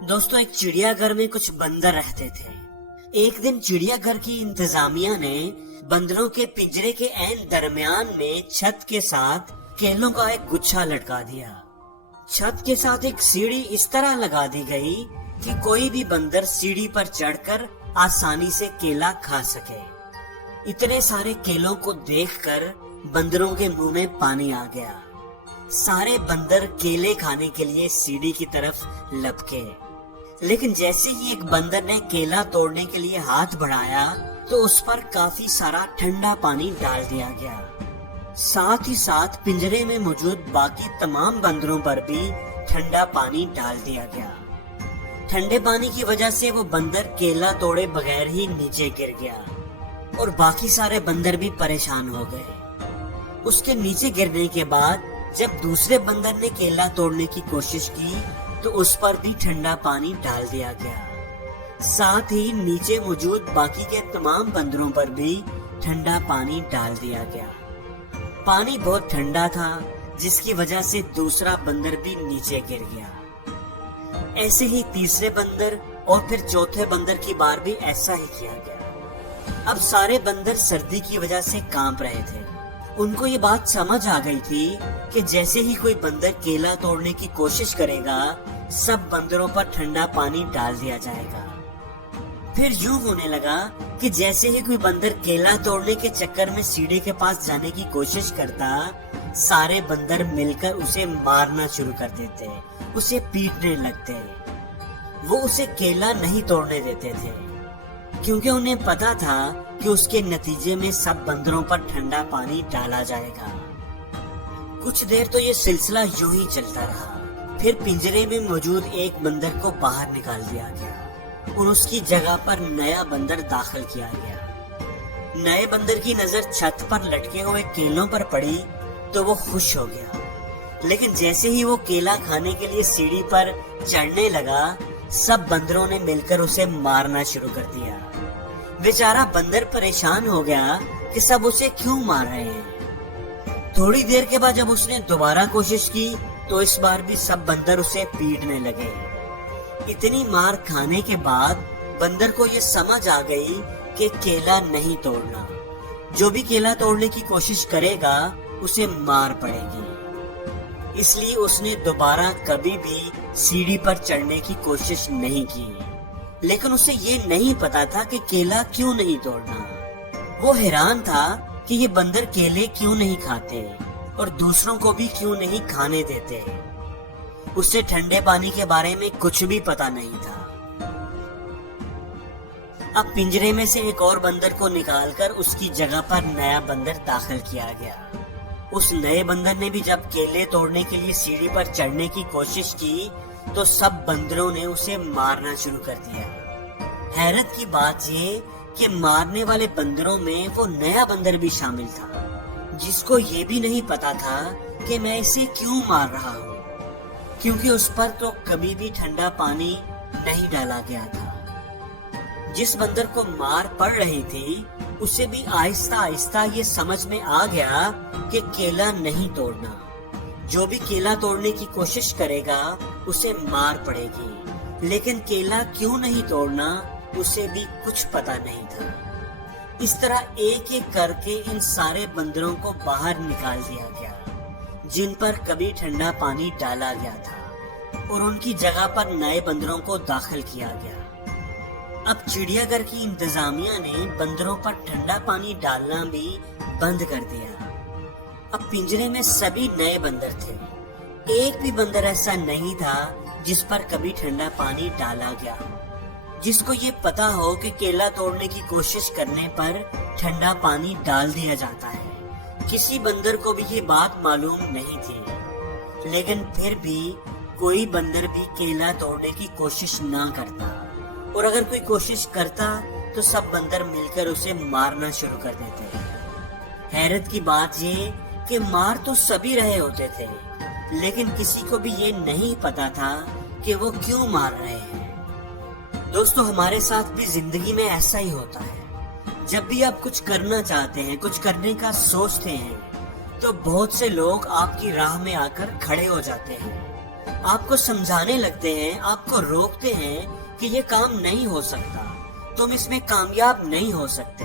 दोस्तों, एक चिड़िया घर में कुछ बंदर रहते थे। एक दिन चिड़िया घर की इंतजामिया ने बंदरों के पिंजरे के ऐन दरमियान में छत के साथ केलों का एक गुच्छा लटका दिया। छत के साथ एक सीढ़ी इस तरह लगा दी गई कि कोई भी बंदर सीढ़ी पर चढ़कर आसानी से केला खा सके। इतने सारे केलों को देखकर बंदरों के मुंह में पानी आ गया। सारे बंदर केले खाने के लिए सीढ़ी की तरफ लपके, लेकिन जैसे ही एक बंदर ने केला तोड़ने के लिए हाथ बढ़ाया तो उस पर काफी सारा ठंडा पानी डाल दिया गया। साथ ही साथ पिंजरे में मौजूद बाकी तमाम बंदरों पर भी ठंडा पानी डाल दिया गया। ठंडे पानी की वजह से वो बंदर केला तोड़े बगैर ही नीचे गिर गया और बाकी सारे बंदर भी परेशान हो गए। उसके नीचे गिरने के बाद जब दूसरे बंदर ने केला तोड़ने की कोशिश की तो उस पर भी ठंडा पानी डाल दिया गया। साथ ही नीचे मौजूद बाकी के तमाम बंदरों पर भी ठंडा पानी डाल दिया गया। पानी बहुत ठंडा था, जिसकी वजह से दूसरा बंदर भी नीचे गिर गया। ऐसे ही तीसरे बंदर और फिर चौथे बंदर की बार भी ऐसा ही किया गया। अब सारे बंदर सर्दी की वजह से कांप रहे थे। उनको ये बात समझ आ गई थी कि जैसे ही कोई बंदर केला तोड़ने की कोशिश करेगा, सब बंदरों पर ठंडा पानी डाल दिया जाएगा। फिर यूं होने लगा कि जैसे ही कोई बंदर केला तोड़ने के चक्कर में सीढ़ी के पास जाने की कोशिश करता, सारे बंदर मिलकर उसे मारना शुरू कर देते, उसे पीटने लगते। वो उसे केला नहीं तोड़ने देते थे, क्योंकि उन्हें पता था कि उसके नतीजे में सब बंदरों पर ठंडा पानी डाला जाएगा। कुछ देर तो ये सिलसिला यूं ही चलता रहा। फिर पिंजरे में मौजूद एक बंदर को बाहर निकाल दिया गया और उसकी जगह पर नया बंदर दाखिल किया गया। नए बंदर की नजर छत पर लटके हुए केलों पर पड़ी तो वो खुश हो गया, लेकिन जैसे ही वो केला खाने के लिए सीढ़ी पर चढ़ने लगा, सब बंदरों ने मिलकर उसे मारना शुरू कर दिया। बेचारा बंदर परेशान हो गया कि सब उसे क्यों मार रहे हैं। थोड़ी देर के बाद जब उसने दोबारा कोशिश की तो इस बार भी सब बंदर उसे पीटने लगे। इतनी मार खाने के बाद बंदर को ये समझ आ गई कि केला नहीं तोड़ना। जो भी केला तोड़ने की कोशिश करेगा उसे मार पड़ेगी। इसलिए उसने दोबारा कभी भी सीढ़ी पर चढ़ने की कोशिश नहीं की। लेकिन उसे ये नहीं पता था कि केला क्यों नहीं तोड़ना। वो हैरान था कि ये बंदर केले क्यों नहीं खाते और दूसरों को भी क्यों नहीं खाने देते। उसे ठंडे पानी के बारे में कुछ भी पता नहीं था। अब पिंजरे में से एक और बंदर को निकालकर उसकी जगह पर नया बंदर दाखिल किया गया। उस नए बंदर ने भी जब केले तोड़ने के लिए सीढ़ी पर चढ़ने की कोशिश की तो सब बंदरों ने उसे मारना शुरू कर दिया। हैरत की बात ये कि मारने वाले बंदरों में वो नया बंदर भी शामिल था, जिसको ये भी नहीं पता था कि मैं इसे क्यों मार रहा हूँ, क्योंकि उस पर तो कभी भी ठंडा पानी नहीं डाला गया था। जिस बंदर को मार पड़ रही थी उसे भी आहिस्ता आहिस्ता ये समझ में आ गया कि केला नहीं तोड़ना। जो भी केला तोड़ने की कोशिश करेगा उसे मार पड़ेगी, लेकिन केला क्यों नहीं तोड़ना उसे भी कुछ पता नहीं था। इस तरह एक एक करके इन सारे बंदरों को बाहर निकाल दिया गया जिन पर कभी ठंडा पानी डाला गया था, और उनकी जगह पर नए बंदरों को दाखिल किया गया। अब चिड़ियाघर की इंतजामिया ने बंदरों पर ठंडा पानी डालना भी बंद कर दिया। अब पिंजरे में सभी नए बंदर थे। एक भी बंदर ऐसा नहीं था जिस पर कभी ठंडा पानी डाला गया, जिसको ये पता हो कि केला तोड़ने की कोशिश करने पर ठंडा पानी डाल दिया जाता है। किसी बंदर को भी ये बात मालूम नहीं थी, लेकिन फिर भी कोई बंदर भी केला तोड़ने की कोशिश ना करता, और अगर कोई कोशिश करता तो सब बंदर मिलकर उसे मारना शुरू कर देते। हैरत की बात ये कि मार तो सभी रहे होते थे, लेकिन किसी को भी ये नहीं पता था कि वो क्यों मार रहे हैं। दोस्तों, हमारे साथ भी जिंदगी में ऐसा ही होता है। जब भी आप कुछ करना चाहते हैं, कुछ करने का सोचते हैं, तो बहुत से लोग आपकी राह में आकर खड़े हो जाते हैं। آپ کو سمجھانے لگتے ہیں، آپ کو روکتے ہیں کہ یہ کام نہیں ہو سکتا، تم اس میں کامیاب نہیں ہو سکتے،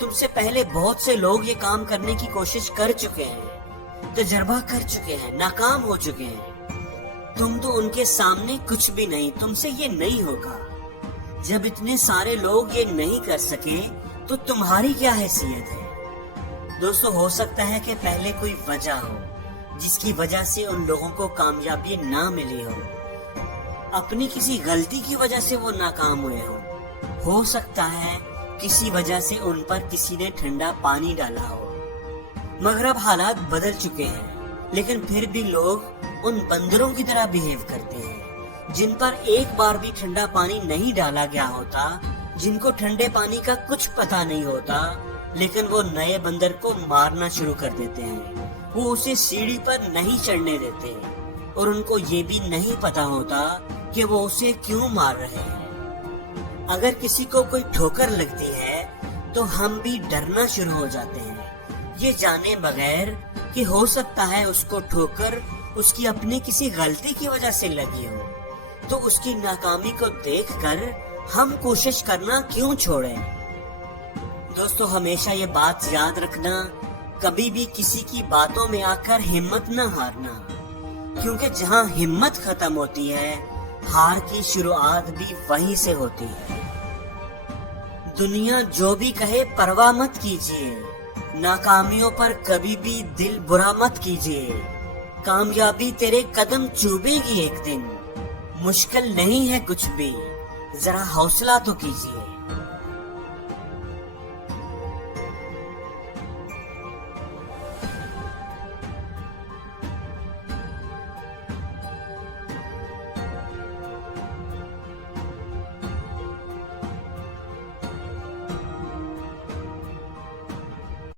تم سے پہلے بہت سے لوگ یہ کام کرنے کی کوشش کر چکے ہیں، تجربہ کر چکے ہیں، ناکام ہو چکے ہیں، تم تو ان کے سامنے کچھ بھی نہیں، تم سے یہ نہیں ہوگا۔ جب اتنے سارے لوگ یہ نہیں کر سکے تو تمہاری کیا حیثیت ہے؟ دوستو، ہو سکتا ہے کہ پہلے کوئی وجہ ہو جس کی وجہ سے ان لوگوں کو کامیابی نہ ملی ہو، اپنی کسی غلطی کی وجہ سے وہ ناکام ہوئے ہو سکتا ہے کسی وجہ سے ان پر کسی نے ٹھنڈا پانی ڈالا ہو، مگر اب حالات بدل چکے ہیں، لیکن پھر بھی لوگ ان بندروں کی طرح بیہیو کرتے ہیں جن پر ایک بار بھی ٹھنڈا پانی نہیں ڈالا گیا ہوتا، جن کو ٹھنڈے پانی کا کچھ پتا نہیں ہوتا، لیکن وہ نئے بندر کو مارنا شروع کر دیتے ہیں، وہ اسے سیڑھی پر نہیں چڑھنے دیتے، اور ان کو یہ بھی نہیں پتا ہوتا کہ وہ اسے کیوں مار رہے ہیں۔ اگر کسی کو کوئی ٹھوکر لگتی ہے تو ہم بھی ڈرنا شروع ہو جاتے ہیں، یہ جانے بغیر کہ ہو سکتا ہے اس کو ٹھوکر اس کی اپنی کسی غلطی کی وجہ سے لگی ہو، تو اس کی ناکامی کو دیکھ کر ہم کوشش کرنا کیوں چھوڑیں؟ دوستو، ہمیشہ یہ بات یاد رکھنا، کبھی بھی کسی کی باتوں میں آ کر ہمت نہ ہارنا، کیونکہ جہاں ہمت ختم ہوتی ہے، ہار کی شروعات بھی وہیں سے ہوتی ہے۔ دنیا جو بھی کہے پرواہ مت کیجیے، ناکامیوں پر کبھی بھی دل برا مت کیجیے، کامیابی تیرے قدم چوبے گی ایک دن، مشکل نہیں ہے کچھ بھی، ذرا حوصلہ تو کیجیے۔